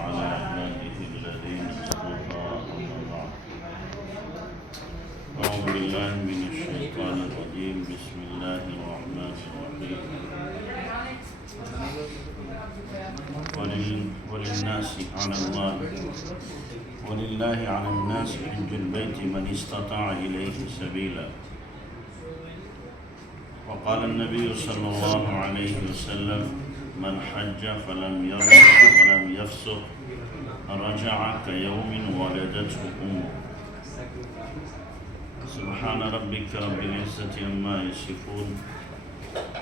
على عباده الذين اصطفى أما بعد أعوذ بالله من الشيطان الرجيم بسم الله الرحمن الرحيم ولله على الناس حج البيت من استطاع إليه سبيلا وقال النبي صلى الله عليه وسلم من حج فلم يرفث ولم يفسق رجع كيوم ولدته أمه سبحان ربك رب العزة عما يصفون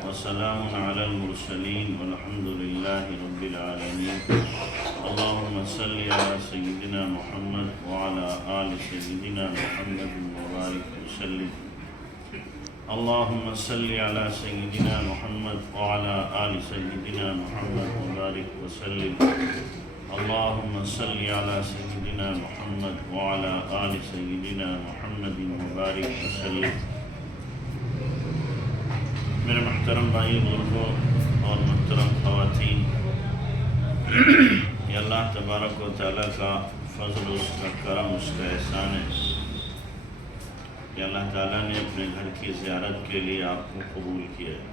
وسلام على المرسلين والحمد لله رب العالمين اللهم صل على سيدنا محمد وعلى آل سيدنا محمد وبارك وسلم اللهم صل على سيدنا محمد وعلى آل سيدنا محمد وبارك وسلم اللهم صل على سيدنا محمد وعلى آل سيدنا محمد وبارك وسلم میرے محترم بھائی بزرگوں اور محترم خواتین، یہ اللہ تبارک و تعالیٰ کا فضل، اس کا کرم، اس کا احسان ہے کہ اللہ تعالیٰ نے اپنے گھر کی زیارت کے لیے آپ کو قبول کیا ہے۔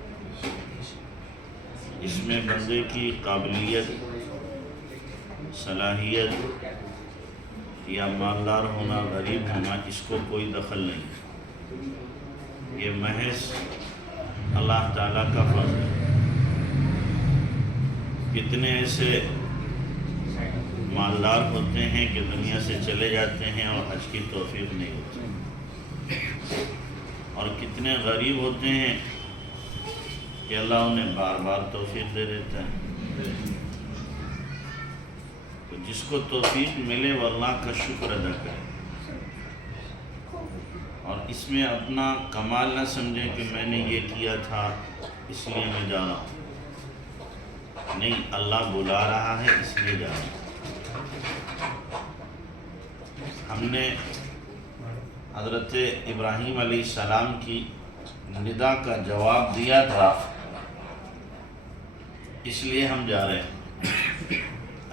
اس میں بندے کی قابلیت، صلاحیت یا مالدار ہونا، غریب ہونا، اس کو کوئی دخل نہیں، یہ محض اللہ تعالیٰ کا فضل ہے۔ کتنے ایسے مالدار ہوتے ہیں کہ دنیا سے چلے جاتے ہیں اور حج کی توفیق نہیں ہوتی، اور کتنے غریب ہوتے ہیں کہ اللہ انہیں بار بار توفیق دے دیتا ہے۔ تو جس کو توفیق ملے وہ اللہ کا شکر ادا کرے، اور اس میں اپنا کمال نہ سمجھے کہ میں نے یہ کیا تھا اس لیے میں جا رہا ہوں، نہیں، اللہ بلا رہا ہے اس لیے جا رہا ہوں۔ ہم نے حضرت ابراہیم علیہ السلام کی ندا کا جواب دیا تھا، اس لیے ہم جا رہے ہیں۔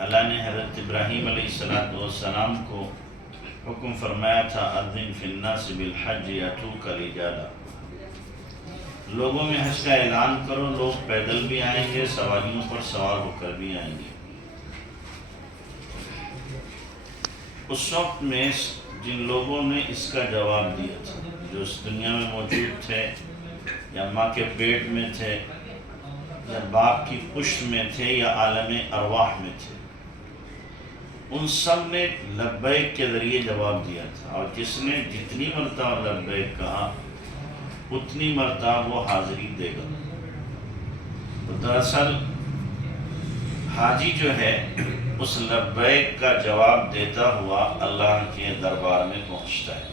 اللہ نے حضرت ابراہیم علیہ السلام کو حکم فرمایا تھا اذن فی الناس بالحج یاتوک رجالا، لوگوں میں حج کا اعلان کرو، لوگ پیدل بھی آئیں گے، سواریوں پر سوار ہو کر بھی آئیں گے۔ اس وقت میں جن لوگوں نے اس کا جواب دیا تھا، جو اس دنیا میں موجود تھے، یا ماں کے پیٹ میں تھے، یا باپ کی پشت میں تھے، یا عالم ارواح میں تھے، ان سب نے لبیک کے ذریعے جواب دیا تھا، اور جس نے جتنی مرتبہ لبیک کہا اتنی مرتبہ وہ حاضری دے گا۔ تو دراصل حاجی جو ہے اس لبیک کا جواب دیتا ہوا اللہ کے دربار میں پہنچتا ہے۔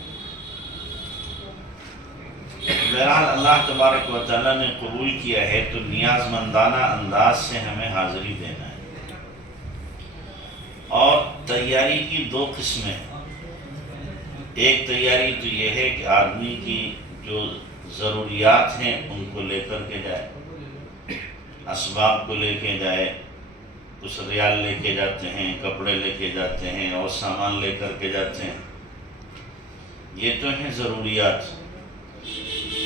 بہرحال اللہ تبارک و تعالیٰ نے قبول کیا ہے تو نیاز مندانہ انداز سے ہمیں حاضری دینا ہے۔ اور تیاری کی دو قسمیں ہیں۔ ایک تیاری تو یہ ہے کہ آدمی کی جو ضروریات ہیں ان کو لے کر کے جائے، اسباب کو لے کے جائے، کچھ ریال لے کے جاتے ہیں، کپڑے لے کے جاتے ہیں، اور سامان لے کر کے جاتے ہیں، یہ تو ہیں ضروریات۔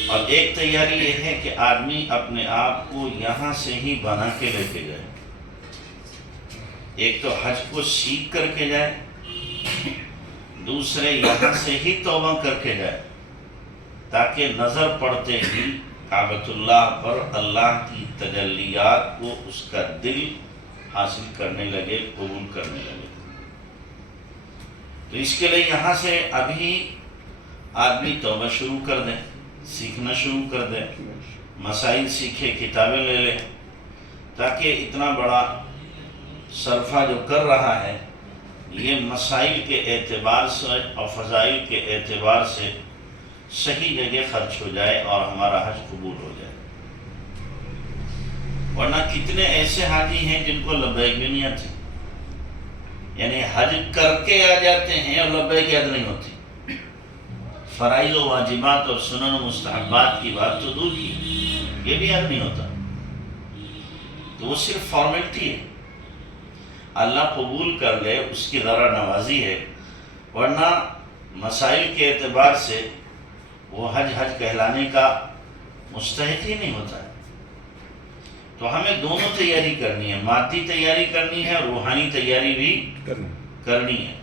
اور ایک تیاری یہ ہے کہ آدمی اپنے آپ کو یہاں سے ہی بنا کے لے کے جائے۔ ایک تو حج کو سیکھ کر کے جائے، دوسرے یہاں سے ہی توبہ کر کے جائے، تاکہ نظر پڑتے ہی کعبۃ اللہ پر اللہ کی تجلیات کو اس کا دل حاصل کرنے لگے، قبول کرنے لگے۔ تو اس کے لیے یہاں سے ابھی آدمی توبہ شروع کر دے، سیکھنا شروع کر دے، مسائل سیکھے، کتابیں لے لے، تاکہ اتنا بڑا صرفہ جو کر رہا ہے یہ مسائل کے اعتبار سے اور فضائل کے اعتبار سے صحیح جگہ خرچ ہو جائے اور ہمارا حج قبول ہو جائے۔ ورنہ کتنے ایسے حاجی ہیں جن کو لبیک بھی نہیں آتی، یعنی حج کر کے آ جاتے ہیں اور لبیک یاد نہیں ہوتی۔ فرائض و واجبات اور سنن و مستحبات کی بات تو دور کی، یہ بھی یاد نہیں ہوتا، تو وہ صرف فارمیلٹی ہے۔ اللہ قبول کر لے اس کی ذرا نوازی ہے، ورنہ مسائل کے اعتبار سے وہ حج کہلانے کا مستحق ہی نہیں ہوتا ہے۔ تو ہمیں دونوں تیاری کرنی ہے، مادی تیاری کرنی ہے، روحانی تیاری بھی کرنی ہے۔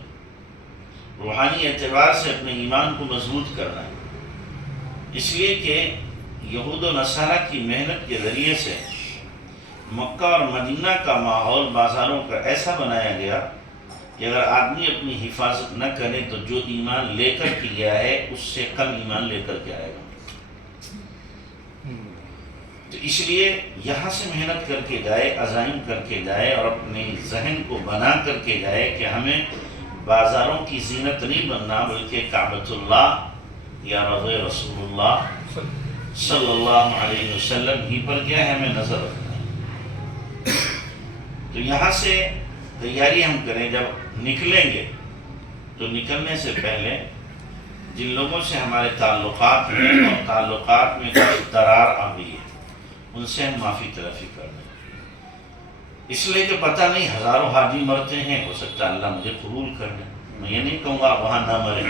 روحانی اعتبار سے اپنے ایمان کو مضبوط کرنا ہے، اس لیے کہ یہود و نصارہ کی محنت کے ذریعے سے مکہ اور مدینہ کا ماحول بازاروں کا ایسا بنایا گیا کہ اگر آدمی اپنی حفاظت نہ کرے تو جو ایمان لے کر کے گیا ہے اس سے کم ایمان لے کر کے آئے گا۔ تو اس لیے یہاں سے محنت کر کے جائے، عزائم کر کے جائے اور اپنے ذہن کو بنا کر کے جائے کہ ہمیں بازاروں کی زینت نہیں بننا، بلکہ کعبۃ اللہ یا روضہ رسول اللہ صلی اللہ علیہ وسلم ہی پر کیا ہے ہمیں نظر رکھنا ہے۔ تو یہاں سے تیاری ہم کریں، جب نکلیں گے تو نکلنے سے پہلے جن لوگوں سے ہمارے تعلقات ہیں اور تعلقات میں کچھ درار آ گئی ہے ان سے ہم معافی طلبی کر دیں، اس لیے کہ پتہ نہیں ہزاروں حاجی مرتے ہیں، ہو سکتا ہے اللہ مجھے قبول کر لے۔ میں یہ نہیں کہوں گا وہاں نہ مرے،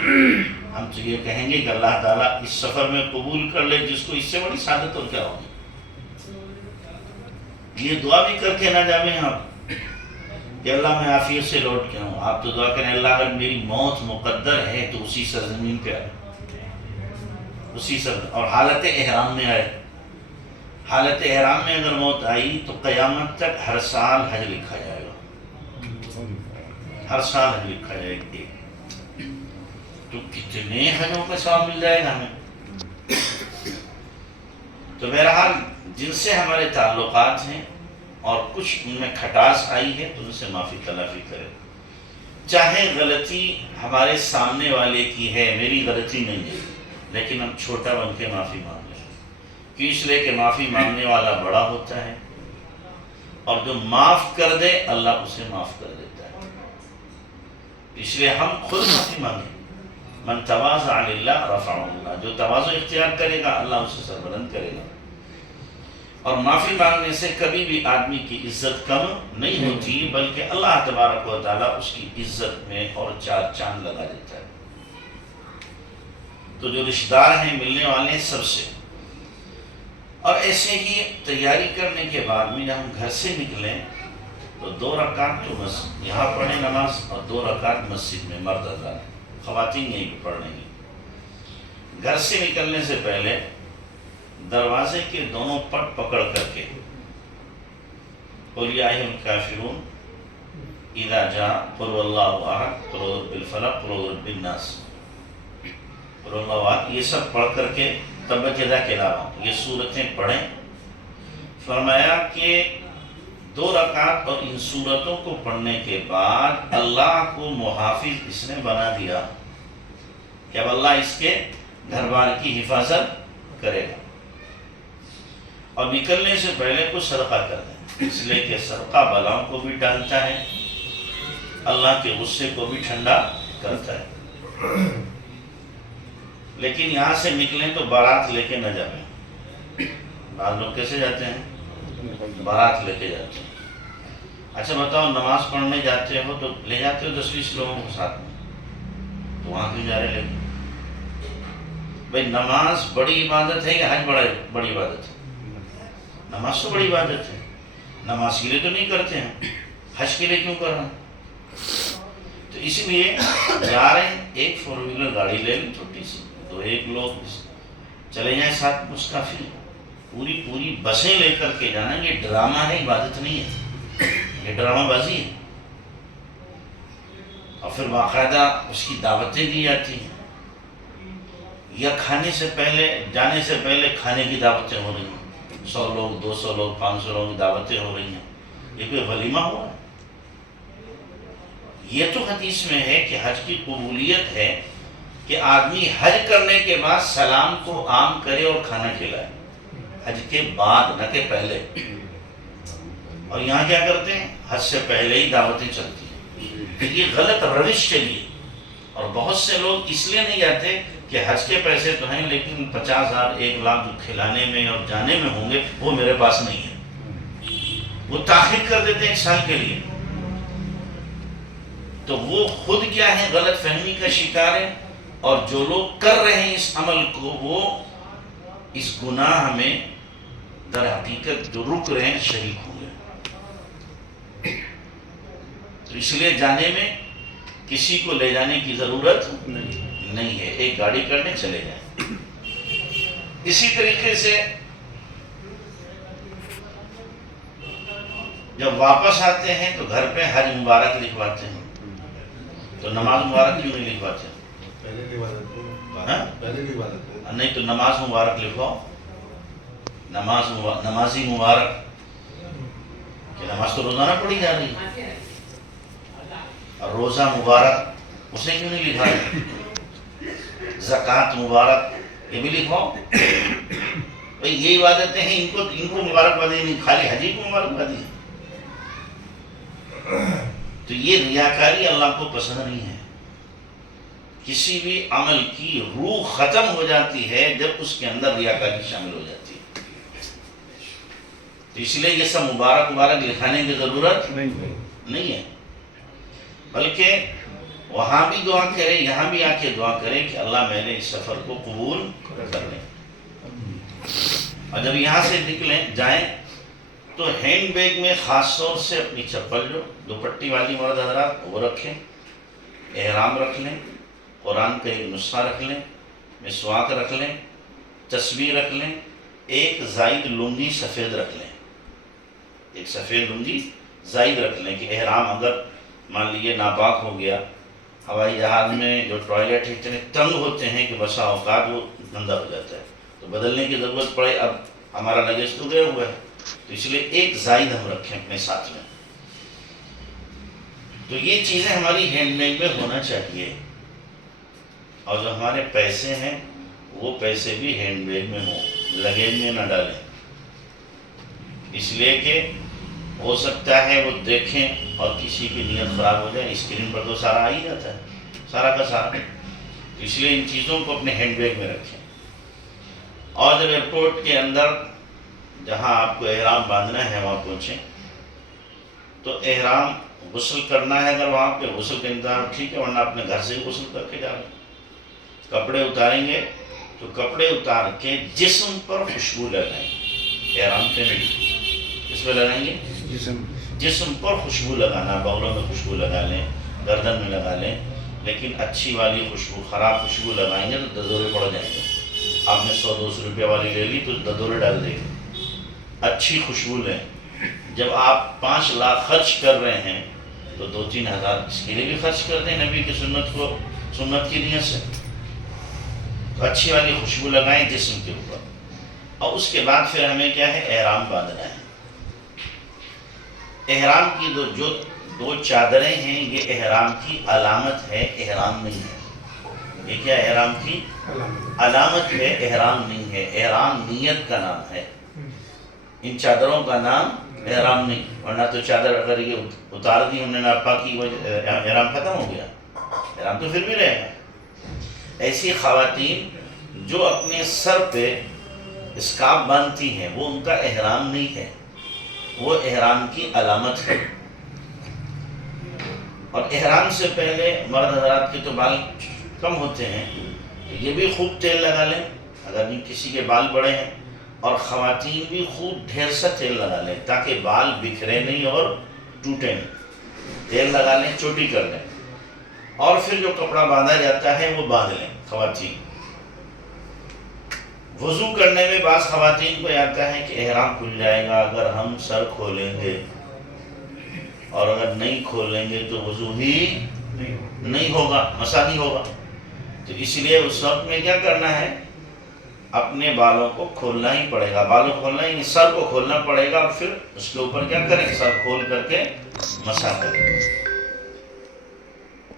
ہم تو یہ کہیں گے کہ اللہ تعالیٰ اس سفر میں قبول کر لے، جس کو اس سے بڑی سعادت اور کیا ہوگی۔ یہ دعا بھی کر کے نہ جاویں آپ کہ اللہ میں عافیت سے لوٹ کے ہوں، آپ تو دعا کریں اللہ اگر میری موت مقدر ہے تو اسی سرزمین پہ آئے، اسی اور حالت احرام میں آئے۔ حالت احرام میں اگر موت آئی تو قیامت تک ہر سال حج لکھا جائے گا، ہر سال حج لکھا جائے گا، تو کتنے حجوں کا ثواب مل جائے گا ہمیں۔ تو بہرحال جن سے ہمارے تعلقات ہیں اور کچھ ان میں کھٹاس آئی ہے تو ان سے معافی طلبی کرے، چاہے غلطی ہمارے سامنے والے کی ہے، میری غلطی نہیں ہے، لیکن ہم چھوٹا بن کے معافی مانگ لیں، کیوں؟ اس لیے کہ معافی مانگنے والا بڑا ہوتا ہے اور جو معاف کر دے اللہ اسے معاف کر دیتا ہے، اس لیے ہم خود معافی مانگیں۔ من تواضع للہ رفعہ اللہ، جو تواضع اختیار کرے گا اللہ اسے سربلند کرے گا۔ اور معافی مانگنے سے کبھی بھی آدمی کی عزت کم نہیں ہوتی، بلکہ اللہ تبارک و تعالیٰ اس کی عزت میں اور چار چاند لگا دیتا ہے۔ تو جو رشتہ دار ہیں ملنے والے سب سے، اور ایسے ہی تیاری کرنے کے بعد میں جب ہم گھر سے نکلیں تو 2 رکعت تو یہاں پڑھیں نماز اور 2 رکعت مسجد میں مرد ادا، خواتین یہیں پہ پڑھ رہی ہیں۔ گھر سے نکلنے سے پہلے دروازے کے دونوں پٹ پکڑ کر کے قل یا ایھا الکافرون اذا جاء قل واللہ احد قل اعوذ برب الفلق قل اعوذ برب الناس قل واللہ احد، یہ سب پڑھ کر کے تبت یدا کے علاوہ یہ صورتیں پڑھیں۔ فرمایا کہ 2 رکعت اور ان صورتوں کو پڑھنے کے بعد اللہ کو محافظ اس نے بنا دیا کہ اب اللہ اس کے گھر بار کی حفاظت کرے گا۔ اور نکلنے سے پہلے کچھ صدقہ کر دیں، اس لیے کہ صدقہ بلاؤں کو بھی ٹالتا ہے، اللہ کے غصے کو بھی ٹھنڈا کرتا ہے۔ لیکن یہاں سے نکلیں تو بارات لے کے نہ جائیں۔ بعض لوگ کیسے جاتے ہیں؟ بارات لے کے جاتے ہیں۔ اچھا بتاؤ، نماز پڑھنے جاتے ہو تو لے جاتے ہو 10-20 لوگوں کے ساتھ میں، تو وہاں کیوں جا رہے لے کے؟ بھائی نماز بڑی عبادت ہے یا حج بڑی عبادت ہے؟ نماز تو بڑی عبادت ہے، نماز کے لیے تو نہیں کرتے ہیں، حج کے لیے کیوں کر رہے ہیں؟ تو اس لیے جا رہے ہیں، ایک 4 ویلر گاڑی لے لیں چھوٹی سی، تو ایک لوگ چلے جائیں ساتھ، اس کافی۔ پوری بسیں لے کر کے جانا، یہ ڈرامہ ہے، عبادت نہیں ہے، یہ ڈرامہ بازی ہے۔ اور پھر باقاعدہ اس کی دعوتیں دی جاتی ہیں، یا کھانے سے پہلے، جانے سے پہلے کھانے کی دعوتیں ہو رہی ہیں، 100 لوگ 200 لوگ 500 لوگ کی دعوتیں ہو رہی ہیں، یہ کوئی ولیمہ ہوا ہے؟ یہ تو حدیث میں ہے کہ حج کی قبولیت ہے کہ آدمی حج کرنے کے بعد سلام کو عام کرے اور کھانا کھلائے، حج کے بعد نہ کہ پہلے۔ اور یہاں کیا کرتے ہیں؟ حج سے پہلے ہی دعوتیں چلتی ہیں، یہ غلط روش چلی ہے۔ اور بہت سے لوگ اس لیے نہیں جاتے کہ حج کے پیسے تو ہیں لیکن 50,000 1 لاکھ جو کھلانے میں اور جانے میں ہوں گے وہ میرے پاس نہیں ہے، وہ تاخیر کر دیتے ہیں 1 سال کے لیے۔ تو وہ خود کیا ہے، غلط فہمی کا شکار ہے، اور جو لوگ کر رہے ہیں اس عمل کو وہ اس گناہ میں در حقیقت جو رک رہے ہیں شریک ہو گئے۔ تو اس لیے جانے میں کسی کو لے جانے کی ضرورت نہیں ہے، ایک گاڑی کرنے چلے جائیں۔ اسی طریقے سے جب واپس آتے ہیں تو گھر پہ حج مبارک لکھواتے ہیں، تو نماز مبارک کیوں نہیں لکھواتے؟ نہیں تو نماز مبارک لکھواؤ، نمازی مبارک، کہ نماز تو روزانہ پڑھی جا رہی ہے، اور روزہ مبارک اسے کیوں نہیں لکھا ہے؟ زکوٰۃ مبارک یہ بھی لکھواؤ۔ بھئی یہ عبادتیں ہیں، ان کو مبارکبادی نہیں، خالی حجی کو مبارکبادی ہے۔ تو یہ ریاکاری اللہ کو پسند نہیں ہے۔ کسی بھی عمل کی روح ختم ہو جاتی ہے جب اس کے اندر ریاکاری شامل ہو جاتی ہے۔ تو اس لیے یہ سب مبارک لکھانے کی ضرورت نہیں ہے، بلکہ وہاں بھی دعا کرے، یہاں بھی آ کے دعا کرے کہ اللہ میرے اس سفر کو قبول کر لیں۔ اور جب یہاں سے نکلیں جائیں تو ہینڈ بیگ میں خاص طور سے اپنی چپل جو دوپٹی والی مرد حضرات وہ رکھیں، احرام رکھ لیں، قرآن کا ایک نسخہ رکھ لیں، مسواک رکھ لیں، تسبیح رکھ لیں، ایک زائد لنگی سفید رکھ لیں، ایک سفید لنگی زائد رکھ لیں کہ احرام اگر مان لیجیے ناپاک ہو گیا، ہوائی جہاز میں جو ٹوائلٹ اتنے تنگ ہوتے ہیں کہ بسا اوقات وہ گندا ہو جاتا ہے تو بدلنے کی ضرورت پڑے، اب ہمارا لگیج تو گیا ہوا ہے، تو اس لیے ایک زائد ہم رکھیں اپنے ساتھ میں۔ تو یہ چیزیں ہماری ہینڈ بیگ میں ہونا چاہیے، اور جو ہمارے پیسے ہیں وہ پیسے بھی ہینڈ بیگ میں ہوں، لگیج میں نہ ڈالیں، اس لیے کہ ہو سکتا ہے وہ دیکھیں اور کسی کی نیت خراب ہو جائے، اسکرین پر تو سارا آ ہی جاتا ہے، سارا کا سارا، اس لیے ان چیزوں کو اپنے ہینڈ بیگ میں رکھیں۔ اور جب ایئرپورٹ کے اندر جہاں آپ کو احرام باندھنا ہے وہاں پہنچیں تو احرام غسل کرنا ہے، اگر وہاں پہ غسل کا انتظام ٹھیک ہے، ورنہ اپنے گھر سے ہی غسل کر کے جائیں۔ کپڑے اتاریں گے تو کپڑے اتار کے جسم پر خوشبو لگائیں، احرام پہ نہیں، اس پہ لگائیں گے جسم پر خوشبو لگانا، بغلوں میں خوشبو لگا لیں، گردن میں لگا لیں، لیکن اچھی والی خوشبو، خراب خوشبو لگائیں گے تو ددورے پڑ جائیں گے۔ آپ نے 100-200 روپے والی لے لی تو ددورے ڈال دیں گے۔ اچھی خوشبو لیں، جب آپ 5 لاکھ خرچ کر رہے ہیں تو 2-3 ہزار اس کے لیے بھی خرچ کر دیں نبی کی سنت کی نیت سے۔ تو اچھی والی خوشبو لگائیں جسم کے اوپر، اور اس کے بعد پھر ہمیں کیا ہے، احرام باندھنا ہے۔ احرام کی جو 2 چادریں ہیں یہ احرام کی علامت ہے، احرام نہیں ہے۔ یہ کیا احرام کی علامت ہے، احرام نہیں ہے، احرام نیت کا نام ہے، ان چادروں کا نام احرام نہیں، ورنہ تو چادر اگر یہ اتار دی ہم نے ناپاکی کی احرام ختم ہو گیا، احرام تو پھر بھی رہے گا۔ ایسی خواتین جو اپنے سر پہ اسکارف باندھتی ہیں وہ ان کا احرام نہیں ہے، وہ احرام کی علامت ہے۔ اور احرام سے پہلے مرد حضرات کے تو بال کم ہوتے ہیں، یہ بھی خوب تیل لگا لیں اگر نہیں کسی کے بال بڑے ہیں، اور خواتین بھی خوب ڈھیر سا تیل لگا لیں تاکہ بال بکھرے نہیں اور ٹوٹے نہیں، تیل لگا لیں، چوٹی کر لیں، اور پھر جو کپڑا باندھا جاتا ہے وہ باندھ لیں خواتین۔ وضو کرنے میں بعض خواتین کو آتا ہے کہ احرام کھل جائے گا اگر ہم سر کھولیں گے، اور اگر نہیں کھولیں گے تو وضو ہی نہیں ہوگا، مسا نہیں ہوگا۔ تو اس لیے اس وقت میں کیا کرنا ہے، اپنے بالوں کو کھولنا ہی پڑے گا، بالوں کھولنا ہی نہیں، سر کو کھولنا پڑے گا، اور پھر اس کے اوپر کیا کریں، سر کھول کر کے مسا کریں۔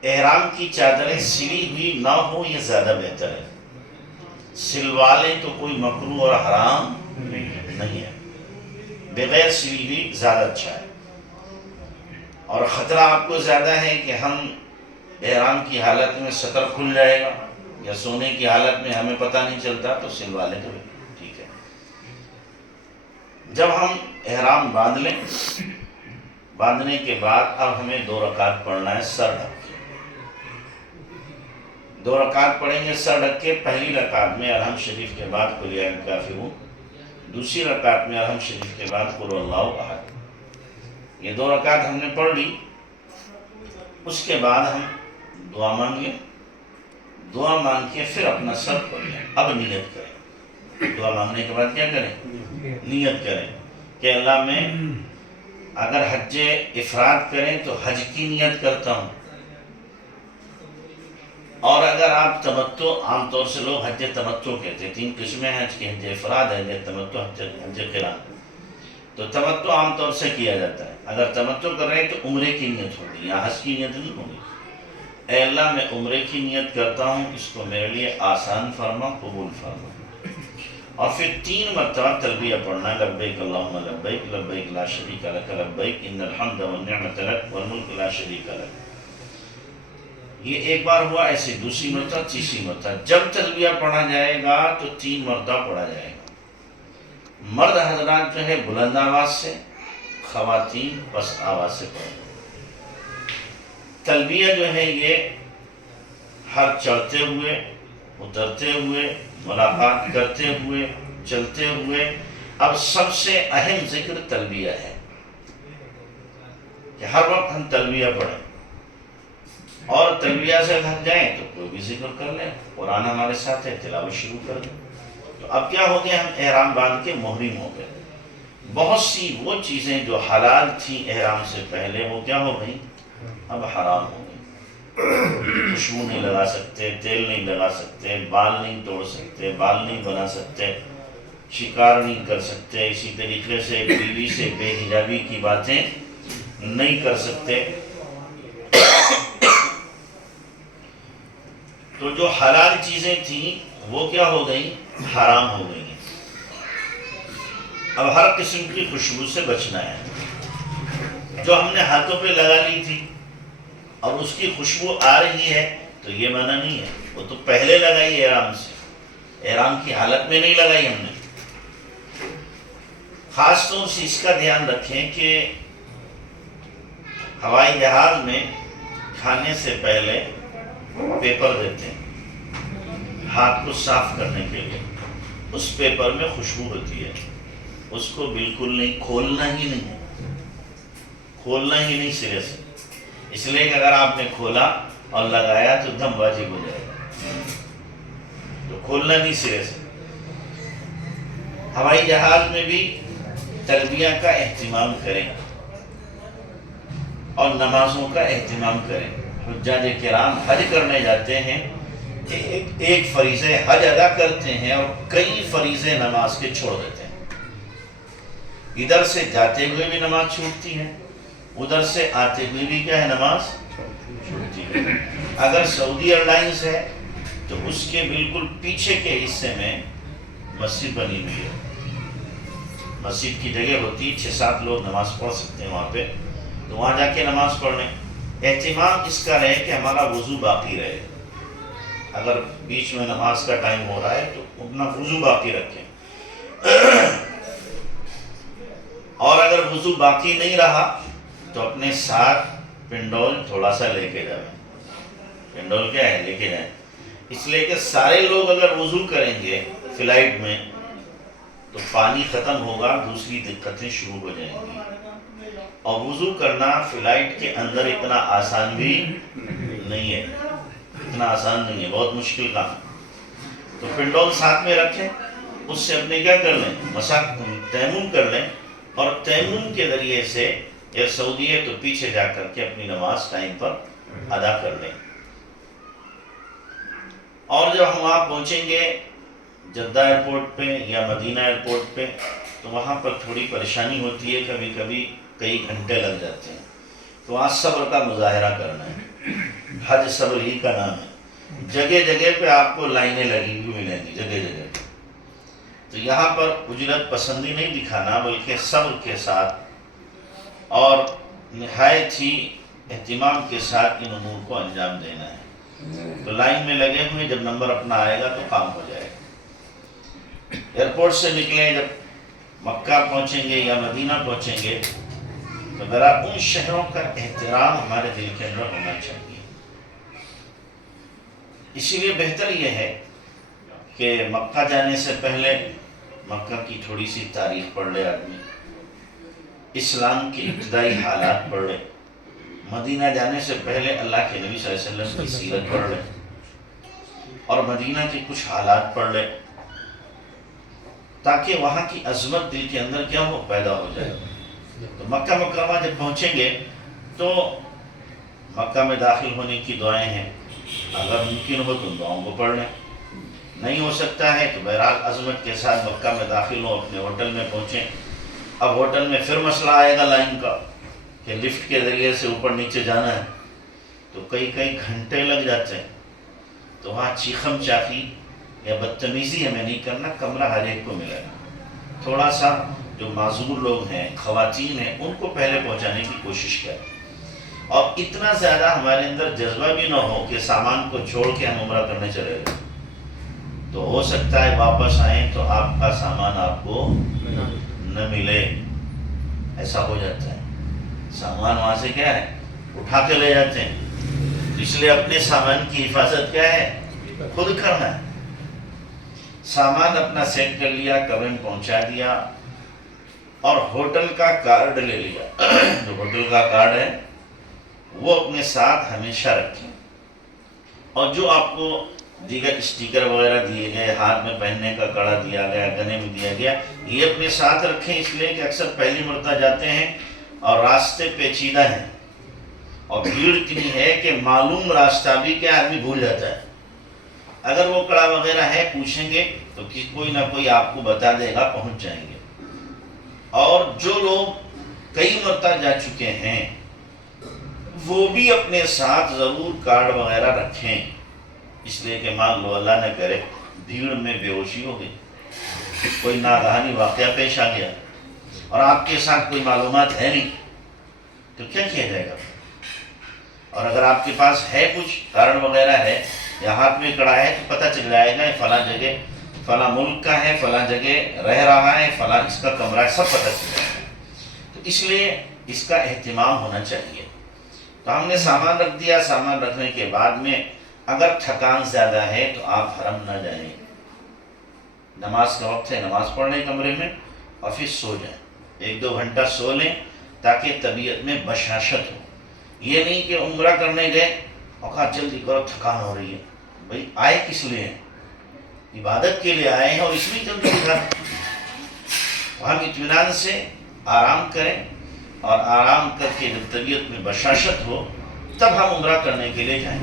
احرام کی چادریں سلی ہوئی نہ ہو یہ زیادہ بہتر ہے، سلوا لیں تو کوئی مکروہ اور حرام نہیں ہے، بغیر سلی ہوئی زیادہ اچھا ہے۔ اور خطرہ آپ کو زیادہ ہے کہ ہم احرام کی حالت میں سطر کھل جائے گا یا سونے کی حالت میں ہمیں پتہ نہیں چلتا تو سلوا لیں تو ٹھیک ہے۔ جب ہم احرام باندھ لیں باندھنے کے بعد اب ہمیں 2 رکعت پڑھنا ہے سر ڈھک کے. 2 رکعت پڑھیں گے سر ڈھک کے. پہلی رکعت میں الحمد شریف کے بعد قل یا الکافرون، دوسری رکعت میں الحمد شریف کے بعد قل اللہ احد. یہ 2 رکعت ہم نے پڑھ لی. اس کے بعد ہم دعا مانگیں. دعا مانگ کے پھر اپنا سر پڑھ لیں. اب نیت کریں. دعا مانگنے کے بعد کیا کریں؟ نیت کریں کہ اللہ میں اگر حج افراد کریں تو حج کی نیت کرتا ہوں، اور اگر آپ تمتع، عام طور سے لوگ حج تمتع کہتے ہیں، 3 قسمیں ہیں حج کی، حج افراد ہے، حج تمتع، حج قران. تو تمتع عام طور سے کیا جاتا ہے. اگر تمتع کر رہے ہیں تو عمرے کی نیت ہوگی، یا حج کی نیت نہیں ہوگی. اے اللہ میں عمرے کی نیت کرتا ہوں، اس کو میرے لیے آسان فرما، قبول فرما. اور پھر 3 مرتبہ تلبیہ پڑھنا ہے، لبیک اللہم لبیک، لبیک لا شریک لک لبیک، ان الحمد والنعمت لک والملک لا شریک لک. یہ ایک بار ہوا. ایسے دوسری مرتبہ، تیسری مرتبہ. جب تلبیہ پڑھا جائے گا تو 3 مرتبہ پڑھا جائے گا. مرد حضرات جو ہے بلند آواز سے، خواتین بس آواز سے پڑھیں. تلبیہ جو ہے یہ ہر چڑھتے ہوئے، اترتے ہوئے، ملاقات کرتے ہوئے، چلتے ہوئے. اب سب سے اہم ذکر تلبیہ ہے کہ ہر وقت ہم تلبیہ پڑھیں. اور تلبیہ سے تھک جائیں تو کوئی بھی ذکر کر لیں. قرآن ہمارے ساتھ ہے، تلاوت شروع کر دیں. تو اب کیا ہو گیا؟ ہم احرام باندھ کے محرم ہو گئے. بہت سی وہ چیزیں جو حلال تھیں احرام سے پہلے، وہ کیا ہو گئی؟ اب حرام ہو گئی. خوشبو نہیں لگا سکتے، تیل نہیں لگا سکتے، بال نہیں توڑ سکتے، بال نہیں بنا سکتے، شکار نہیں کر سکتے. اسی طریقے سے بیوی سے بے حجابی کی باتیں نہیں کر سکتے. تو جو حلال چیزیں تھیں وہ کیا ہو گئیں؟ حرام ہو گئی. اب ہر قسم کی خوشبو سے بچنا ہے. جو ہم نے ہاتھوں پہ لگا لی تھی اور اس کی خوشبو آ رہی ہے تو یہ منع نہیں ہے. وہ تو پہلے لگائی احرام سے، احرام کی حالت میں نہیں لگائی ہم نے. خاص طور سے اس کا دھیان رکھیں کہ ہوائی جہاز میں کھانے سے پہلے پیپر دیتے ہیں ہاتھ کو صاف کرنے کے لیے. اس پیپر میں خوشبو ہوتی ہے. اس کو بالکل نہیں کھولنا ہی نہیں ہے، کھولنا ہی نہیں سرے سے. اس لیے کہ اگر آپ نے کھولا اور لگایا تو دم واجب ہو جائے گا. تو کھولنا نہیں سرے سے. ہوائی جہاز میں بھی تلبیہ کا اہتمام کریں اور نمازوں کا اہتمام کریں. حجاج کرام حج کرنے جاتے ہیں، ایک فریضہ حج ادا کرتے ہیں اور کئی فریضے نماز کے چھوڑ دیتے ہیں. ادھر سے جاتے ہوئے بھی نماز چھوٹتی ہے، ادھر سے آتے ہوئے بھی کیا ہے؟ نماز چھوٹتی ہے. اگر سعودی ایئر لائنز ہے تو اس کے بالکل پیچھے کے حصے میں مسجد بنی ہوئی ہے. مسجد کی جگہ ہوتی ہے، 6-7 لوگ نماز پڑھ سکتے ہیں وہاں پہ. تو وہاں جا کے نماز پڑھ لیں. اہتمام اس کا رہے کہ ہمارا وضو باقی رہے. اگر بیچ میں نماز کا ٹائم ہو رہا ہے تو اپنا وضو باقی رکھیں. اور اگر وضو باقی نہیں رہا تو اپنے ساتھ پنڈول تھوڑا سا لے کے جائیں. پنڈول کیا ہے؟ لے کے جائیں. اس لیے کہ سارے لوگ اگر وضو کریں گے فلائٹ میں تو پانی ختم ہوگا، دوسری دقتیں شروع ہو جائیں گی. اور وضو کرنا فلائٹ کے اندر اتنا آسان بھی نہیں ہے، اتنا آسان نہیں ہے، بہت مشکل کام ہے. تو پنڈول ساتھ میں رکھیں، اس سے اپنے کیا کر لیں؟ تیمم کر لیں. اور تیمم کے ذریعے سے یا سعودی ہے تو پیچھے جا کر کے اپنی نماز ٹائم پر ادا کر لیں. اور جب ہم وہاں پہنچیں گے جدہ ایئرپورٹ پہ یا مدینہ ایئرپورٹ پہ تو وہاں پر تھوڑی پریشانی ہوتی ہے، کبھی کبھی کئی گھنٹے لگ جاتے ہیں. تو وہاں صبر کا مظاہرہ کرنا ہے. حج صبر ہی کا نام ہے. جگہ جگہ پہ آپ کو لائنیں لگی ہوئی ملیں گی، جگہ جگہ. تو یہاں پر اجرت پسندی نہیں دکھانا بلکہ صبر کے ساتھ اور نہایت ہی اہتمام کے ساتھ ان امور کو انجام دینا ہے. تو لائن میں لگے ہوئے، جب نمبر اپنا آئے گا تو کام ہو جائے گا. ایئرپورٹ سے نکلیں، جب مکہ پہنچیں گے یا مدینہ پہنچیں گے تو تو ذرا ان شہروں کا احترام ہمارے دل کے اندر ہونا چاہیے. اسی لیے بہتر یہ ہے کہ مکہ جانے سے پہلے مکہ کی تھوڑی سی تاریخ پڑھ لے آدمی، اسلام کے ابتدائی حالات پڑھ لے، مدینہ جانے سے پہلے اللہ کے نبی صلی اللہ علیہ وسلم کی سیرت پڑھ لے اور مدینہ کے کچھ حالات پڑھ لے، تاکہ وہاں کی عظمت دل کے اندر کیا ہو پیدا ہو جائے. تو مکہ مکرمہ جب پہنچیں گے تو مکہ میں داخل ہونے کی دعائیں ہیں، اگر ممکن ہو تو ان دعاؤں کو پڑھ لیں. نہیں ہو سکتا ہے تو بہرحال عظمت کے ساتھ مکہ میں داخل ہوں، اپنے ہوٹل میں پہنچیں. اب ہوٹل میں پھر مسئلہ آئے گا لائن کا کہ لفٹ کے ذریعے سے اوپر نیچے جانا ہے، تو کئی گھنٹے لگ جاتے ہیں. تو وہاں چیخم چاخی یا بدتمیزی ہمیں نہیں کرنا، کمرہ ہر ایک کو ملے گا. تھوڑا سا جو معذور لوگ ہیں، خواتین ہیں، ان کو پہلے پہنچانے کی کوشش کریں، اور اتنا زیادہ ہمارے اندر جذبہ بھی نہ ہو کہ سامان کو چھوڑ کے ہم عمرہ کرنے چلے گئے. تو ہو سکتا ہے واپس آئیں تو آپ کا سامان آپ کو نہ ملے، ایسا ہو جاتا ہے. سامان وہاں سے کیا ہے اٹھا کے لے جاتے ہیں، اس لیے اپنے سامان کی حفاظت کیا ہے خود کرنا ہے. سامان اپنا سیٹ کر لیا، کبن پہنچا دیا، اور ہوٹل کا کارڈ لے لیا. جو ہوٹل کا کارڈ ہے وہ اپنے ساتھ ہمیشہ رکھیں، اور جو آپ کو دیگر اسٹیکر وغیرہ دیے گئے، ہاتھ میں پہننے کا کڑا دیا گیا، گنے میں دیا گیا، یہ اپنے ساتھ رکھیں. اس لیے کہ اکثر پہلی مرتبہ جاتے ہیں اور راستے پیچیدہ ہیں اور بھیڑ اتنی ہے کہ معلوم راستہ بھی کیا آدمی بھول جاتا ہے. اگر وہ کڑا وغیرہ ہے پوچھیں گے تو کوئی نہ کوئی آپ کو بتا دے گا، پہنچ جائیں گے. اور جو لوگ کئی مرتبہ جا چکے ہیں وہ بھی اپنے ساتھ ضرور کارڈ وغیرہ رکھیں، اس لیے کہ مان لو اللہ نہ کرے بھیڑ میں بے ہوشی ہو گئی، کوئی ناگہانی واقعہ پیش آ گیا اور آپ کے ساتھ کوئی معلومات ہے نہیں، تو کیا کیا جائے گا؟ اور اگر آپ کے پاس ہے کچھ کارڈ وغیرہ ہے یا ہاتھ میں کڑا ہے تو پتہ چل جائے گا فلاں جگہ فلاں ملک کا ہے، فلاں جگہ رہ رہا ہے، فلاں اس کا کمرہ ہے، سب پتہ چل جائے گا. تو اس لیے اس کا اہتمام ہونا چاہیے. تو ہم نے سامان رکھ دیا. سامان رکھنے کے بعد میں اگر تھکان زیادہ ہے تو آپ حرم نہ جائیں، نماز کا وقت ہے، نماز پڑھ لیں کمرے میں اور پھر سو جائیں. 1-2 گھنٹہ سو لیں تاکہ طبیعت میں بشاشت ہو. یہ نہیں کہ عمرہ کرنے گئے اور کہا جلدی کرو تھکان ہو رہی ہے. بھائی آئے کس لیے ہیں؟ عبادت کے لیے آئے ہیں، اور اس میں جلدی کر ہم اطمینان سے آرام کریں، اور آرام کر کے جب طبیعت میں بشاشت ہو تب ہم عمرہ کرنے کے لیے جائیں.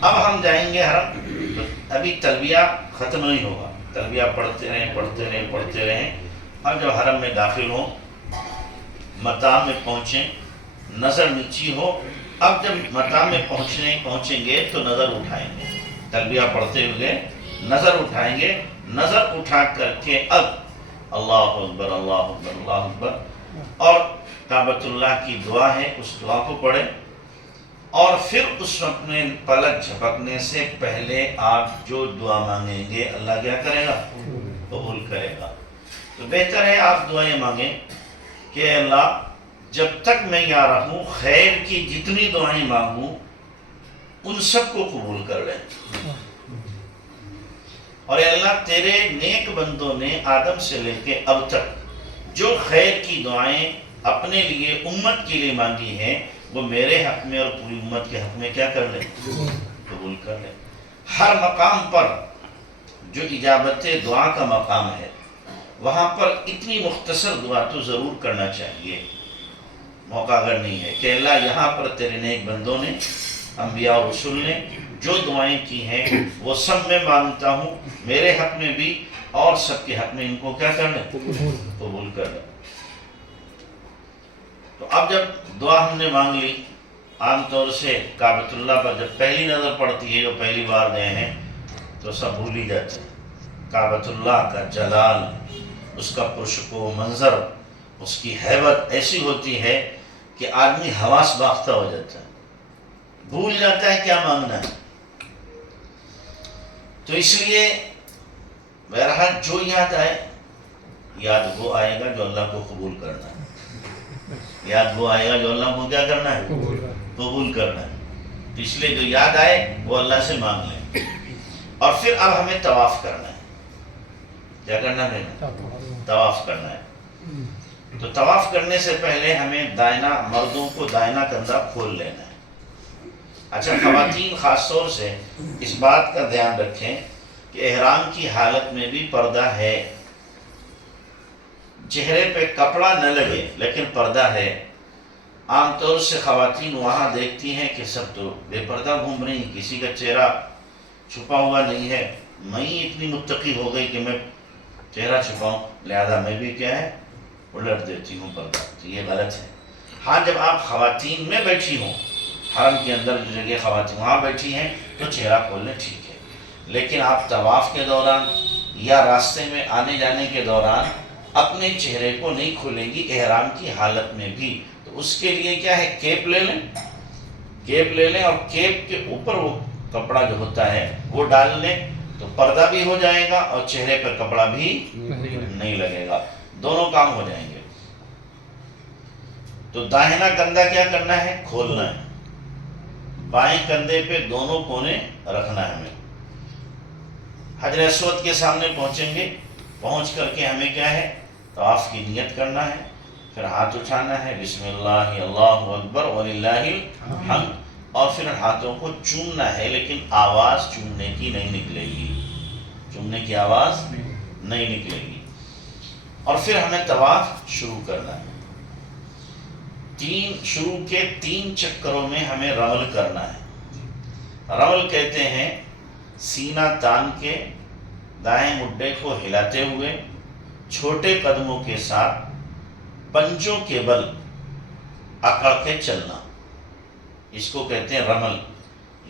اب ہم جائیں گے حرم، تو ابھی تلبیہ ختم نہیں ہوگا، تلبیہ پڑھتے رہیں. اب جب حرم میں داخل ہوں، مطاف میں پہنچیں، نظر نیچی ہو. اب جب مطاف میں پہنچیں گے تو نظر اٹھائیں گے، تلبیہ پڑھتے ہوئے نظر اٹھائیں گے. نظر اٹھا کر کے اب اللہ اکبر اللہ اکبر اللہ اکبر، اور کعبۃ اللہ کی دعا ہے اس دعا کو پڑھیں. اور پھر اس وقت میں پلک جھپکنے سے پہلے آپ جو دعا مانگیں گے اللہ کیا کرے گا؟ قبول کرے گا. تو بہتر ہے آپ دعائیں مانگیں کہ اللہ جب تک میں یہاں رہوں خیر کی جتنی دعائیں مانگوں ان سب کو قبول کر لیں. اور اے اللہ تیرے نیک بندوں نے آدم سے لے کے اب تک جو خیر کی دعائیں اپنے لیے امت کے لیے مانگی ہیں وہ میرے حق میں اور پوری امت کے حق میں کیا کر لیں؟ قبول کر لیں. ہر مقام پر جو اجابت دعا کا مقام ہے وہاں پر اتنی مختصر دعا تو ضرور کرنا چاہیے. موقع اگر نہیں ہے کہ اللہ یہاں پر تیرے نیک بندوں نے انبیاء اور رسول نے جو دعائیں کی ہیں وہ سب میں مانگتا ہوں، میرے حق میں بھی اور سب کے حق میں ان کو کیا کر لیں؟ قبول کر لیں. تو اب جب دعا ہم نے مانگ لی، عام طور سے کعبۃ اللہ پر جب پہلی نظر پڑتی ہے، جو پہلی بار گئے ہیں تو سب بھول ہی جاتے ہیں. کعبۃ اللہ کا جلال، اس کا پرشکوہ منظر، اس کی ہیبت ایسی ہوتی ہے کہ آدمی حواس باختہ ہو جاتا ہے، بھول جاتا ہے کیا مانگنا ہے. تو اس لیے بہرحال جو یاد آئے، یاد وہ آئے گا جو اللہ کو قبول کرنا ہے. یاد وہ آئے گا جو اللہ کو کیا کرنا ہے؟ قبول کرنا ہے. تو اس لیے جو یاد آئے وہ اللہ سے مانگ لیں. اور پھر اب ہمیں طواف کرنا ہے. کیا کرنا ہے؟ طواف کرنا ہے. تو طواف کرنے سے پہلے ہمیں دائنا، مردوں کو دائنا کندھا کھول لینا ہے. اچھا، خواتین خاص طور سے اس بات کا دھیان رکھیں کہ احرام کی حالت میں بھی پردہ ہے. چہرے پہ کپڑا نہ لگے لیکن پردہ ہے. عام طور سے خواتین وہاں دیکھتی ہیں کہ سب تو بے پردہ گھوم رہی ہیں، کسی کا چہرہ چھپا ہوا نہیں ہے. میں ہی اتنی متقی ہو گئی کہ میں چہرہ چھپاؤں، لہذا میں بھی کیا ہے الٹ دیتی ہوں پردہ. تو یہ غلط ہے. ہاں، جب آپ خواتین میں بیٹھی ہوں، حرم کے اندر جو جگہ خواتین وہاں بیٹھی ہیں تو چہرہ کھولنے ٹھیک ہے. لیکن آپ طواف کے دوران یا راستے میں آنے جانے کے دوران اپنے چہرے کو نہیں کھولیں گی احرام کی حالت میں بھی. تو اس کے لیے کیا ہے، کیپ لے لیں. کیپ لے لیں اور کیپ کے اوپر وہ کپڑا جو ہوتا ہے وہ ڈال لیں، تو پردہ بھی ہو جائے گا اور چہرے پر کپڑا بھی نہیں لگے گا. دونوں کام ہو جائیں گے. تو داہنا کندھا کیا کرنا ہے؟ کھولنا ہے. بائیں کندھے پہ دونوں کونے رکھنا ہے. ہمیں حجر اسود کے سامنے پہنچیں گے. پہنچ کر کے ہمیں کیا ہے، طواف کی نیت کرنا ہے. پھر ہاتھ اٹھانا ہے، بسم اللہ اللہ اکبر وللہ الحمد. اور پھر ہاتھوں کو چومنا ہے، لیکن آواز چومنے کی نہیں نکلے گی. چومنے کی آواز نہیں نکلے گی. اور پھر ہمیں طواف شروع کرنا ہے. شروع کے 3 چکروں میں ہمیں رمل کرنا ہے. رمل کہتے ہیں سینہ تان کے دائیں مڈے کو ہلاتے ہوئے چھوٹے قدموں کے ساتھ پنجوں کے بل اکڑ کے چلنا. اس کو کہتے ہیں رمل.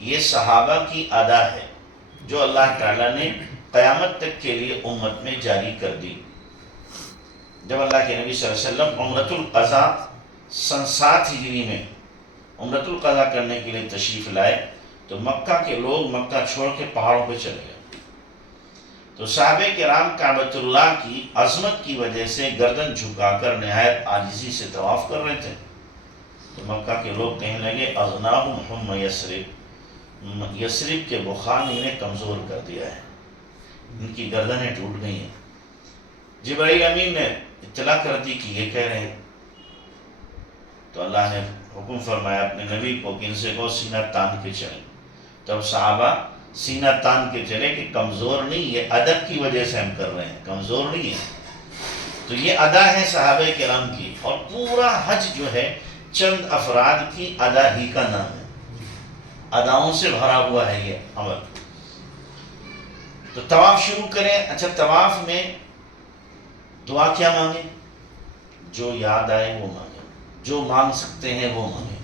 یہ صحابہ کی ادا ہے جو اللہ تعالیٰ نے قیامت تک کے لیے امت میں جاری کر دی. جب اللہ کے نبی صلی اللہ علیہ وسلم عمرۃ القضاء سن 7 ہجری میں عمرۃ القضاء کرنے کے لیے تشریف لائے تو مکہ کے لوگ مکہ چھوڑ کے پہاڑوں پہ چلے گئے. تو صحابہ کرام کعبۃ اللہ کی عظمت کی وجہ سے گردن جھکا کر نہایت عاجزی سے طواف کر رہے تھے. تو مکہ کے لوگ کہنے لگے اغناہم حم یثرب، یثرب کے بخار نے انہیں کمزور کر دیا ہے، ان کی گردنیں ٹوٹ گئی ہیں. جبرائیل امین نے اطلاع کر دی کہ یہ کہہ رہے ہیں. تو اللہ نے حکم فرمایا اپنے نبی کو کہ ان سے کو سینہ تان کے چلیں. تب صحابہ سینہ تان کے چلے کہ کمزور نہیں، یہ ادب کی وجہ سے ہم کر رہے ہیں، کمزور نہیں ہے. تو یہ ادا ہے صحابہ کرام کی. اور پورا حج جو ہے چند افراد کی ادا ہی کا نام ہے. اداؤں سے بھرا ہوا ہے یہ عمل. تو طواف شروع کریں. اچھا، طواف میں دعا کیا مانگیں؟ جو یاد آئے وہ مانگیں، جو مانگ سکتے ہیں وہ مانگیں.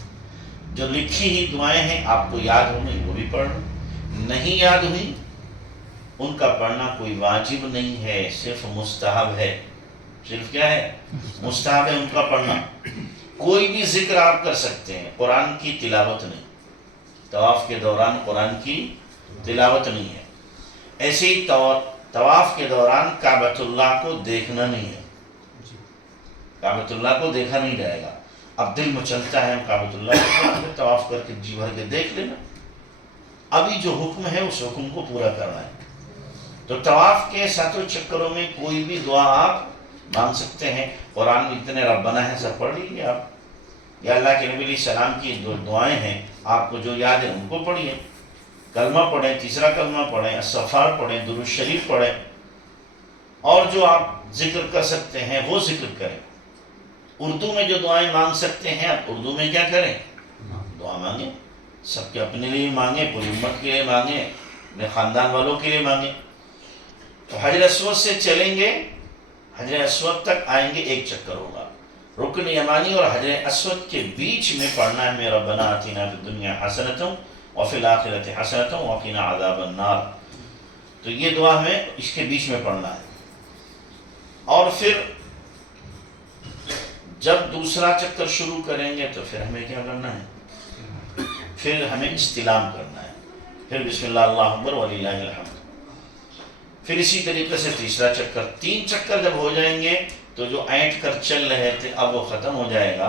جو لکھی ہی دعائیں ہیں آپ کو یاد ہو گئی وہ بھی پڑھ لیں. نہیں یاد ہوئی ان کا پڑھنا کوئی واجب نہیں ہے، صرف مستحب ہے. صرف کیا ہے؟ مستحب ہے ان کا پڑھنا. کوئی بھی ذکر آپ کر سکتے ہیں، قرآن کی تلاوت نہیں. طواف کے دوران قرآن کی تلاوت نہیں ہے. ایسے ہی طواف کے دوران کعبۃ اللہ کو دیکھنا نہیں ہے. کعبۃ اللہ کو دیکھا نہیں جائے گا. اب دل مچلتا ہے ہم کعبۃ اللہ کو طواف کر کے جی بھر کے دیکھ لینا. ابھی جو حکم ہے اس حکم کو پورا کرنا ہے. تو طواف کے 7 چکروں میں کوئی بھی دعا آپ مانگ سکتے ہیں. قرآن میں اتنے ربنا ہے سب پڑھ لیجیے آپ، یا اللہ کے نبی علیہ السلام کی جو دعائیں ہیں آپ کو جو یاد ہے ان کو پڑھیے. کلمہ پڑھیں، تیسرا کلمہ پڑھیں، استغفار پڑھیں، درود شریف پڑھیں. اور جو آپ ذکر کر سکتے ہیں وہ ذکر کریں. اردو میں جو دعائیں مانگ سکتے ہیں آپ اردو میں کیا کریں؟ دعا مانگیں. سب کے اپنے لیے مانگیں، پوری امت کے لیے مانگیں، اپنے خاندان والوں کے لیے مانگیں. تو حجر اسود سے چلیں گے، حجر اسود تک آئیں گے، 1 چکر ہوگا. رکن یمانی اور حجر اسود کے بیچ میں پڑھنا ہے میں ربنا آتنا فی الدنیا حسنۃ وفی الآخرۃ حسنۃ وقنا عذاب النار. تو یہ دعا ہمیں اس کے بیچ میں پڑھنا ہے. اور پھر جب دوسرا چکر شروع کریں گے تو پھر ہمیں کیا کرنا ہے؟ پھر ہمیں استلام کرنا ہے. پھر بسم اللہ اللہ اکبر وللہ الحمد. پھر اسی طریقے سے تیسرا چکر. 3 چکر جب ہو جائیں گے تو جو اینٹ کر چل رہے تھے اب وہ ختم ہو جائے گا.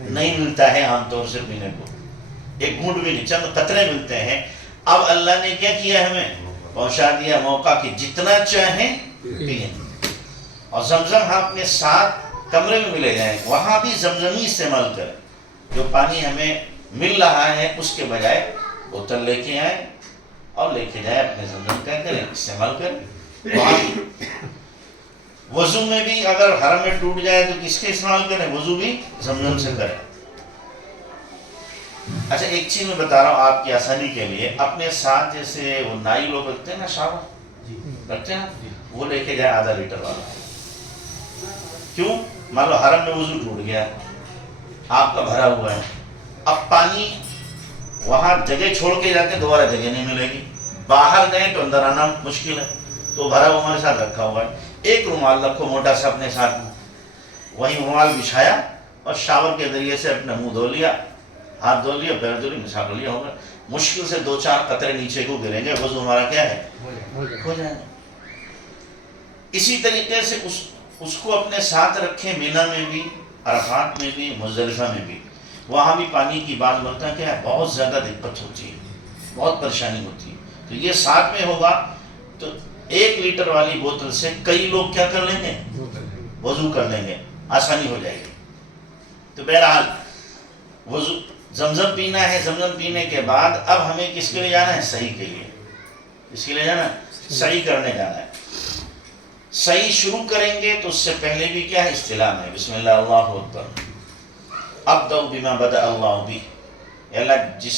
نہیں ملتا ہے عام طور سے پینے کو، ایک گھونٹ بھی نہیں، چند قطرے ملتے ہیں۔ اب اللہ نے کیا کیا، ہمیں پہنچا دیا موقع کہ جتنا چاہیں پیئیں، اور زمزم ہم اپنے ساتھ کمرے میں ملے جائیں، وہاں بھی زمزم ہی استعمال کریں۔ جو پانی ہمیں مل رہا ہے اس کے بجائے بوتل لے کے آئیں اور لے کے جائیں، اپنے زمزم کیا کریں، استعمال کریں۔ وہاں بھی وضو میں بھی اگر حرم میں ٹوٹ جائے تو کس کے استعمال کریں، وضو بھی زمزم سے کریں۔ اچھا ایک چیز میں بتا رہا ہوں آپ کی آسانی کے لیے، اپنے ساتھ جیسے وہ نائی لوگ رکھتے ہیں نا، شاور رکھتے ہیں نا، وہ لے کے جائیں آدھا لیٹر والا۔ کیوں؟ مان لو حرم میں وضو ٹوٹ گیا، آپ کا بھرا ہوا ہے، اب پانی وہاں جگہ چھوڑ کے جاتے ہیں، دوبارہ جگہ نہیں ملے گی، باہر گئے تو اندر آنا مشکل ہے، تو بھرا ہوا ہمارے ساتھ رکھا ہوا ہے۔ ایک رومال رکھو موٹا سا اپنے ساتھ میں، وہی رومال بچھایا اور شاور کے ذریعے سے اپنا منہ دھو لیا، ہاتھ دھو لیا، پیر دھو لیا، مسا کر لیا، ہوگا۔ مشکل سے 2-4 قطرے نیچے کو گریں گے، وضو ہمارا کیا ہے، ہو جائے گا۔ اسی طریقے سے اس کو اپنے ساتھ رکھیں، مینا میں بھی، عرفات میں بھی، مزدلفہ میں بھی، وہاں بھی پانی کی بات بولتا کیا ہے، بہت زیادہ دقت ہوتی ہے، بہت پریشانی ہوتی ہے۔ تو یہ ساتھ میں ہوگا تو 1 لیٹر والی بوتل سے کئی لوگ کیا کر لیں گے، وضو کر لیں گے، آسانی ہو جائے گی۔ تو بہرحال وضو زمزم پینا ہے، زمزم پینے کے بعد اب ہمیں کس کے لیے جانا ہے، صحیح کے لیے۔ کس کے لیے جانا ہے، صحیح کرنے جانا ہے۔ صحیح شروع کریں گے تو اس سے پہلے بھی کیا ہے، استلام ہے، بسم اللہ اللہ اکبر، ابدأ بما بدأ اللہ بہ، اے اللہ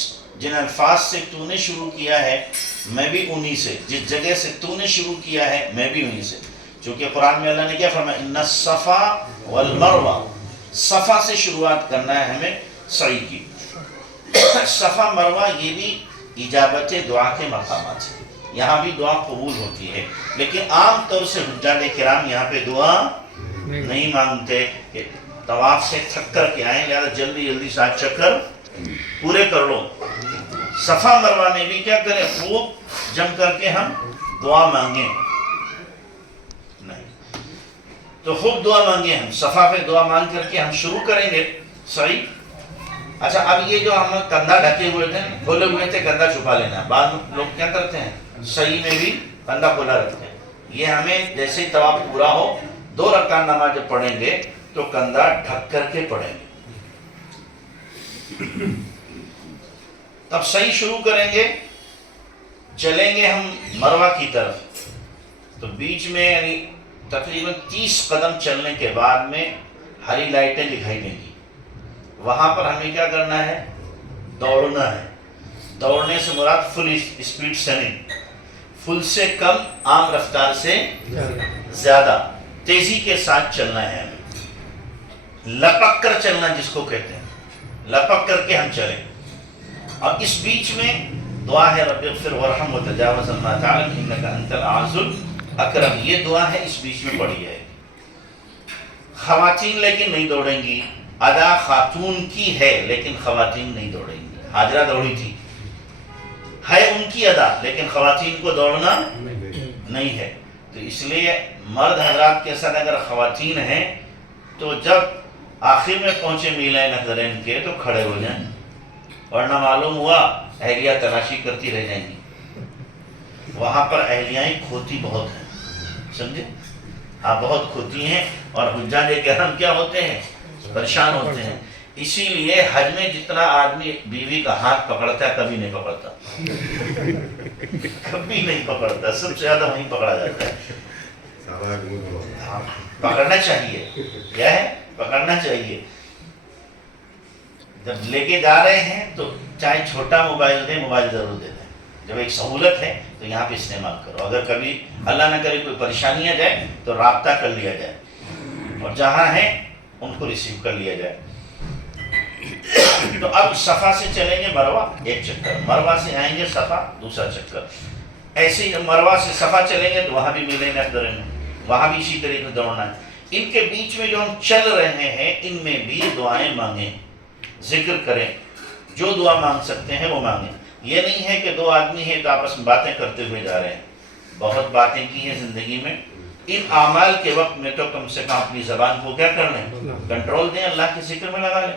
جن الفاظ سے تو نے شروع کیا ہے میں بھی انہی سے، جس جگہ سے تو نے شروع کیا ہے میں بھی انہی سے۔ چونکہ قرآن میں اللہ نے کیا فرمایا، ان الصفا والمروہ، صفا سے شروعات کرنا ہے ہمیں صحیح کی۔ صفا مروہ یہ بھی اجابت دعا کے مقامات ہیں، یہاں بھی دعا قبول ہوتی ہے، لیکن عام طور سے حجاج کرام یہاں پہ دعا نہیں مانگتے کہ طواف سے تھک کر کے آئیں، لہٰذا جلدی جلدی 7 چکر پورے کر لو۔ صفا مروہ میں بھی کیا کریں، خوب جم کر کے ہم دعا مانگیں، نہیں تو خوب دعا مانگیں، ہم صفا پہ دعا مانگ کر کے ہم شروع کریں گے صحیح۔ اچھا اب یہ جو ہم کندھا ڈھکے ہوئے تھے، کھولے ہوئے تھے، کندھا چھپا لینا، بعض لوگ کیا کرتے ہیں صحیح میں بھی کندھا کھولا رکھتے ہیں۔ یہ ہمیں جیسے طواف پورا ہو 2 رکعت نماز جب پڑھیں گے تو کندھا ڈھک کر کے پڑھیں گے، تب صحیح شروع کریں گے، چلیں گے ہم مروہ کی طرف، تو بیچ میں یعنی تقریباً 30 قدم چلنے کے بعد میں ہری لائٹیں دکھائی دیں گی، وہاں پر ہمیں کیا کرنا ہے، دوڑنا ہے۔ دوڑنے سے مراد فل اسپیڈ سے نہیں، فل سے کم، عام رفتار سے زیادہ تیزی کے ساتھ چلنا ہے ہمیں، لپک کر چلنا جس کو کہتے ہیں، لپک کر کے ہم چلیں۔ اور اس بیچ میں دعا ہے رب اغفر ورحم وتجاوز عما تعلم انک انت الاعز الاکرم، یہ دعا ہے اس بیچ میں پڑھی ہے۔ خواتین لیکن نہیں دوڑیں گی، ادا خاتون کی ہے لیکن خواتین نہیں دوڑیں گی، حاجرہ دوڑی تھی، ہے ان کی ادا لیکن خواتین کو دوڑنا نہیں ہے، تو اس لیے مرد حضرات کے ساتھ اگر خواتین ہیں تو جب آخر میں پہنچے میلہ نظرین کے تو کھڑے ہو جائیں، ورنہ معلوم ہوا اہلیہ تلاشی کرتی رہ جائیں گی، وہاں پر اہلیائیں کھوتی بہت ہیں، سمجھے، ہاں بہت کھوتی ہیں، اور حجاج کرام کیا ہوتے ہیں، پریشان ہوتے ہیں۔ اسی لیے حج میں جتنا آدمی بیوی کا ہاتھ پکڑتا ہے کبھی نہیں پکڑتا، کبھی نہیں پکڑتا، سب سے زیادہ وہیں پکڑا جاتا ہے۔ پکڑنا چاہیے، کیا ہے، پکڑنا چاہیے۔ جب لے کے جا رہے ہیں تو چاہے چھوٹا موبائل دیں، موبائل ضرور دے دیں، جب ایک سہولت ہے تو یہاں پہ استعمال کرو، اگر کبھی اللہ نہ کرے کوئی پریشانی آ جائے تو رابطہ کر لیا جائے، اور جہاں ہیں ان کو ریسیو کر لیا جائے۔ تو اب صفا سے چلیں گے مروہ 1 چکر، مروہ سے آئیں گے صفا 2 چکر، ایسے ہی مروہ سے صفا چلیں گے تو وہاں بھی ملیں گے افضل میں، وہاں بھی اسی طریقے سے دوڑنا ہے۔ ان کے بیچ میں جو ہم چل رہے ہیں ان میں بھی دعائیں مانگیں، ذکر کریں، جو دعا مانگ سکتے ہیں وہ مانگیں۔ یہ نہیں ہے کہ 2 آدمی ہیں تو آپس میں باتیں کرتے ہوئے جا رہے ہیں، بہت باتیں کی ہیں زندگی میں، ان اعمال کے وقت میں تو کم سے کم اپنی زبان کو کیا کر لیں، کنٹرول دیں، اللہ کے ذکر میں لگا لیں۔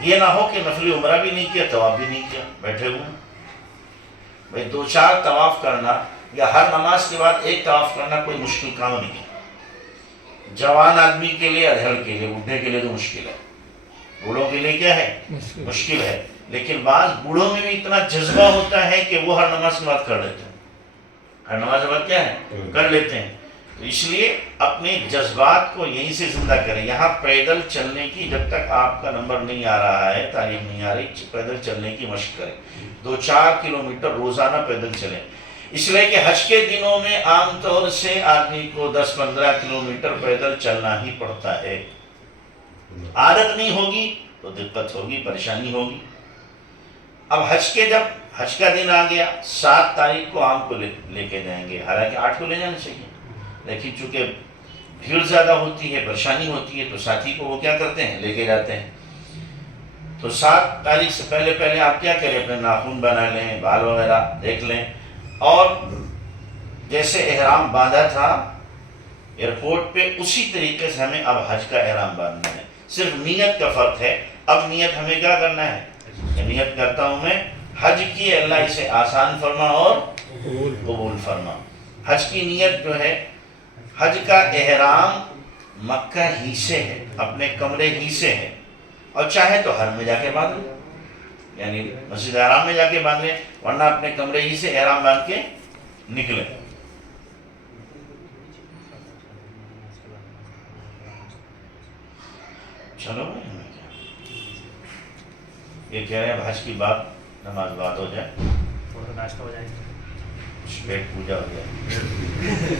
یہ نہ ہو کہ نفلی عمرہ بھی نہیں کیا، طواف بھی نہیں کیا، بیٹھے ہوئے بھائی 2-4 طواف کرنا یا ہر نماز کے بعد ایک طواف کرنا کوئی مشکل کام نہیں ہے. جوان آدمی کے لیے، ادھر کے لیے، بوڑھے کے لیے تو مشکل ہے. بوڑھوں کے لیے کیا ہے؟ مشکل ہے. لیکن بعض بوڑھوں میں بھی اتنا جذبہ ہوتا ہے کہ وہ ہر نماز کے بعد کر لیتے ہیں. ہر نماز کے بعد کیا ہے؟ کر لیتے ہیں. تو اس لیے اپنے جذبات کو یہیں سے زندہ کریں. یہاں پیدل چلنے کی جب تک آپ کا نمبر نہیں آ رہا ہے، تعلیم نہیں آ رہی، پیدل چلنے کی مشق کریں. 2-4 کلومیٹر روزانہ پیدل چلیں. اس لیے کہ حج کے دنوں میں عام طور سے آدمی کو 10-15 کلومیٹر پیدل چلنا ہی پڑتا ہے. عادت نہیں ہوگی تو دقت ہوگی، پریشانی ہوگی. اب جب حج کا دن آ گیا، 7 تاریخ کو عام کو لے کے جائیں گے. حالانکہ 8 کو لے جانا چاہیے، لیکن چونکہ بھیڑ زیادہ ہوتی ہے، پریشانی ہوتی ہے، تو ساتھی کو وہ کیا کرتے ہیں؟ لے کے جاتے ہیں. تو 7 تاریخ سے پہلے آپ کیا کریں؟ اپنے ناخن بنا لیں، بال وغیرہ دیکھ لیں، اور جیسے احرام باندھا تھا ایئرپورٹ پہ، اسی طریقے سے ہمیں اب حج کا احرام باندھنا ہے. صرف نیت کا فرق ہے. اب نیت ہمیں کیا کرنا ہے؟ نیت کرتا ہوں میں حج کی، اللہ اسے آسان فرما اور قبول فرما. حج کی نیت جو ہے، حج کا احرام مکہ ہی سے ہے، اپنے کمرے ہی سے ہے، اور چاہے تو حرم میں جا کے باندھ لیں، یعنی مسجد حرام میں جا کے باندھ لیں، ورنہ اپنے کمرے ہی سے احرام باندھ کے نکلیں. چلو بھائی، ہمیں کیا یہ کہہ رہے ہیں حج کی بات، نماز بات ہو جائے، ناشتہ ہو جائے گا، پیٹ پوجا ہو جائے.